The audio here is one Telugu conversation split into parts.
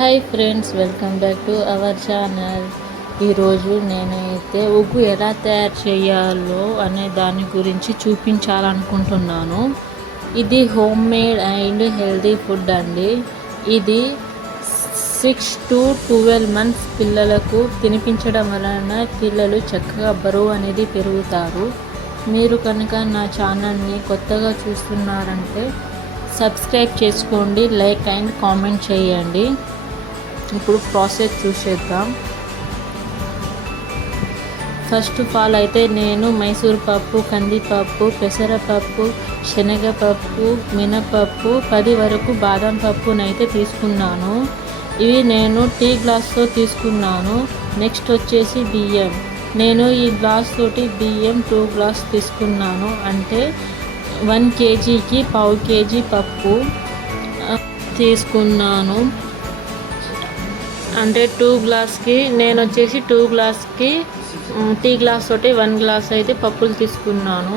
Hi friends, welcome back to our channel. ఈరోజు నేనైతే ఉగ్గు ఎలా తయారు చేయాలో అనే దాని గురించి చూపించాలనుకుంటున్నాను. ఇది home made and healthy food అండి. ఇది 6 to 12 months పిల్లలకు తినిపించడం వలన పిల్లలు చక్కగా బరువు అనేది పెరుగుతారు. మీరు కనుక నా ఛానల్ని కొత్తగా చూస్తున్నారంటే సబ్స్క్రైబ్ చేసుకోండి, లైక్ అండ్ కామెంట్ చేయండి. ఇప్పుడు ప్రాసెస్ చూసేద్దాం. ఫస్ట్ ఆఫ్ ఆల్ అయితే నేను మైసూర్ పప్పు, కందిపప్పు, పెసరపప్పు, శనగపప్పు, మినపప్పు, 10 వరకు బాదం పప్పునైతే తీసుకున్నాను. ఇవి నేను టీ గ్లాస్తో తీసుకున్నాను. నెక్స్ట్ వచ్చేసి బియ్యం. నేను ఈ గ్లాస్ తోటి బియ్యం 2 గ్లాస్ తీసుకున్నాను. అంటే 1 kgకి 1/2 kg పప్పు తీసుకున్నాను. అంటే 2 గ్లాస్కి నేను వచ్చేసి 2 గ్లాస్కి టీ గ్లాస్ తోటి 1 గ్లాస్ అయితే పప్పులు తీసుకున్నాను.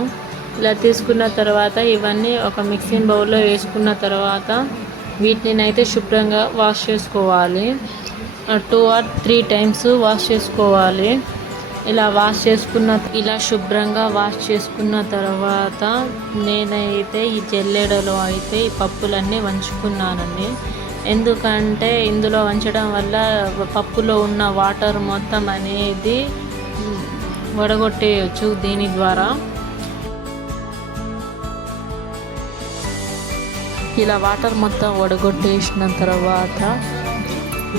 ఇలా తీసుకున్న తర్వాత ఇవన్నీ ఒక మిక్సింగ్ బౌల్లో వేసుకున్న తర్వాత వీటిని అయితే శుభ్రంగా వాష్ చేసుకోవాలి. 2 or 3 times వాష్ చేసుకోవాలి. ఇలా శుభ్రంగా వాష్ చేసుకున్న తర్వాత నేనైతే ఈ జల్లెడలో అయితే ఈ పప్పులన్నీ వంచుకున్నానండి. ఎందుకంటే ఇందులో వంచడం వల్ల పప్పులో ఉన్న వాటర్ మొత్తం అనేది వడగొట్టేయచ్చు దీని ద్వారా. ఇలా వాటర్ మొత్తం వడగొట్టేసిన తర్వాత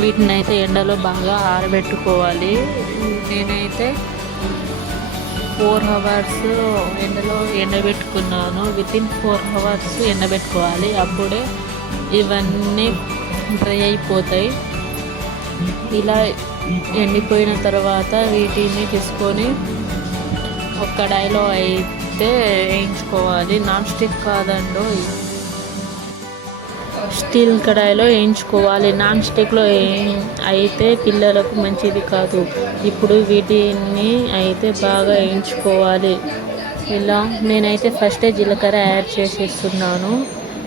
వీటిని అయితే ఎండలో బాగా ఆరబెట్టుకోవాలి. నేనైతే 4 hours ఎండలో ఎండబెట్టుకున్నాను. Within 4 hours ఎండబెట్టుకోవాలి. అప్పుడే ఇవన్నీ డ్రై అయిపోతాయి. ఇలా ఎండిపోయిన తర్వాత వీటిని తీసుకొని ఒక కడాయిలో అయితే వేయించుకోవాలి. నాన్ స్టిక్ కాదండి, స్టీల్ కడాయిలో వేయించుకోవాలి. నాన్ స్టిక్లో అయితే పిల్లలకు మంచిది కాదు. ఇప్పుడు వీటిని అయితే బాగా వేయించుకోవాలి. ఇలా నేనైతే ఫస్టే జీలకర్ర యాడ్ చేసేస్తున్నాను.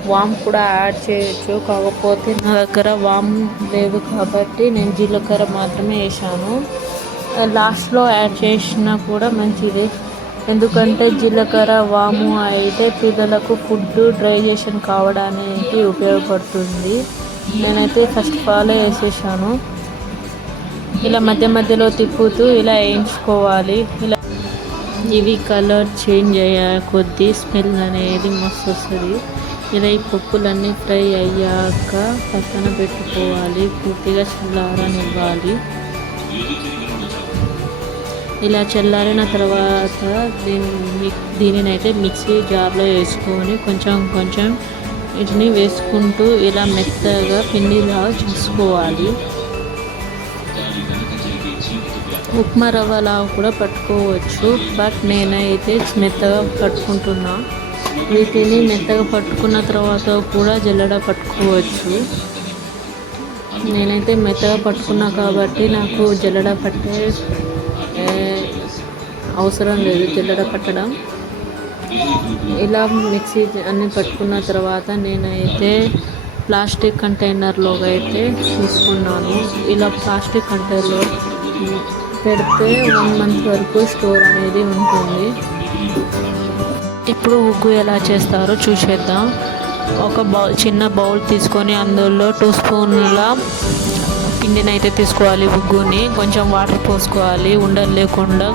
వామ్ కూడా యాడ్ చేయొచ్చు, కాకపోతే నా దగ్గర వామ్ లేవు కాబట్టి నేను జీలకర్ర మాత్రమే వేసాను. లాస్ట్లో యాడ్ చేసినా కూడా మంచిది, ఎందుకంటే జీలకర్ర వాము అయితే పిల్లలకు ఫుడ్ డైజెషన్ కావడానికి ఉపయోగపడుతుంది. నేనైతే ఫస్ట్ ఆఫ్ ఆల్ వేసేసాను. ఇలా మధ్య మధ్యలో తిప్పుతూ ఇలా వేయించుకోవాలి. ఇలా ఇవి కలర్ చేంజ్ అయ్యే కొద్దీ స్మెల్ అనేది మస్తు వస్తుంది. ఇలా ఈ పప్పులన్నీ ఫ్రై అయ్యాక పక్కన పెట్టుకోవాలి. పూర్తిగా చల్లారనివ్వాలి. ఇలా చల్లారిన తర్వాత దీనినైతే మిక్సీ జార్లో వేసుకొని కొంచెం వీటిని వేసుకుంటూ ఇలా మెత్తగా పిండిలా చేసుకోవాలి. ఉప్మా రవ్వలా కూడా పట్టుకోవచ్చు, బట్ నేనైతే మెత్తగా పట్టుకుంటున్నా. వీటిని మెత్తగా పట్టుకున్న తర్వాత కూడా జల్లెడ పట్టుకోవచ్చు. నేనైతే మెత్తగా పట్టుకున్నా కాబట్టి నాకు జల్లెడ పట్టే అవసరం లేదు, జల్లెడ పట్టడం. ఇలా మిక్సీ అన్నీ పట్టుకున్న తర్వాత నేనైతే ప్లాస్టిక్ కంటైనర్లో అయితే తీసుకున్నాను. ఇలా ప్లాస్టిక్ కంటైనర్లో పెడితే 1 month వరకు స్టోర్ అనేది ఉంటుంది. ఇప్పుడు ఉగ్గు ఎలా చేస్తారో చూసేద్దాం. ఒక చిన్న బౌల్ తీసుకొని అందులో 2 స్పూన్ల పిండిని అయితే తీసుకోవాలి. ఉగ్గుని కొంచెం వాటర్ పోసుకోవాలి, ఉండలు లేకుండా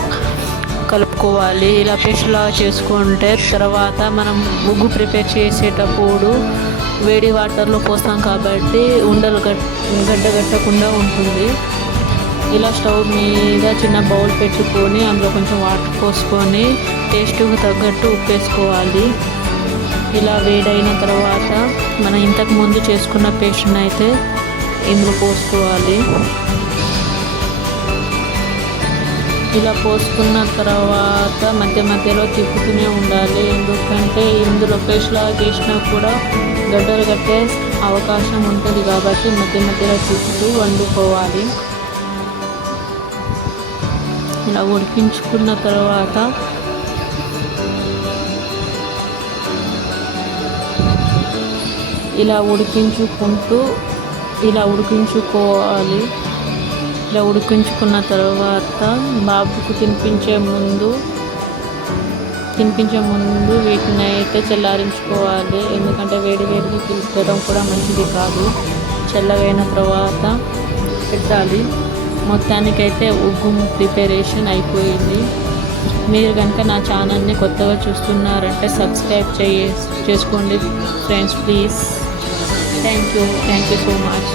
కలుపుకోవాలి. ఇలా పేస్ట్లా చేసుకుంటే తర్వాత మనం ఉగ్గు ప్రిపేర్ చేసేటప్పుడు వేడి వాటర్లో పోస్తాం కాబట్టి ఉండలు గడ్డగట్టకుండా ఉంటుంది. ఇలా స్టవ్ మీద చిన్న బౌల్ పెట్టుకొని అందులో కొంచెం వాటర్ పోసుకొని టేస్ట్కి తగ్గట్టు ఉప్పు వేసుకోవాలి. ఇలా వేడైన తర్వాత మనం ఇంతకు ముందు చేసుకున్న పేస్ట్ని అయితే ఇందులో పోసుకోవాలి. ఇలా పోసుకున్న తర్వాత మధ్య మధ్యలో తిప్పుతూనే ఉండాలి, ఎందుకంటే ఇందులో పేస్ట్లా చేసినా కూడా గడ్డలు కట్టే అవకాశం ఉంటుంది కాబట్టి మధ్య మధ్యలో తిప్పుతూ వండుకోవాలి. ఇలా ఉడికించుకున్న తర్వాత ఇలా ఉడికించుకుంటూ ఇలా ఉడికించుకోవాలి. ఇలా ఉడికించుకున్న తర్వాత బాబుకు తినిపించే ముందు వీటిని అయితే చల్లారించుకోవాలి. ఎందుకంటే వేడి వేడికి తినడం కూడా మంచిది కాదు. చల్లగైన తర్వాత పెట్టాలి. మొత్తానికైతే ఉగ్గు ప్రిపరేషన్ అయిపోయింది. మీరు కనుక నా ఛానల్ని కొత్తగా చూస్తున్నారంటే సబ్స్క్రైబ్ చేసుకోండి friends, please. Thank you so much.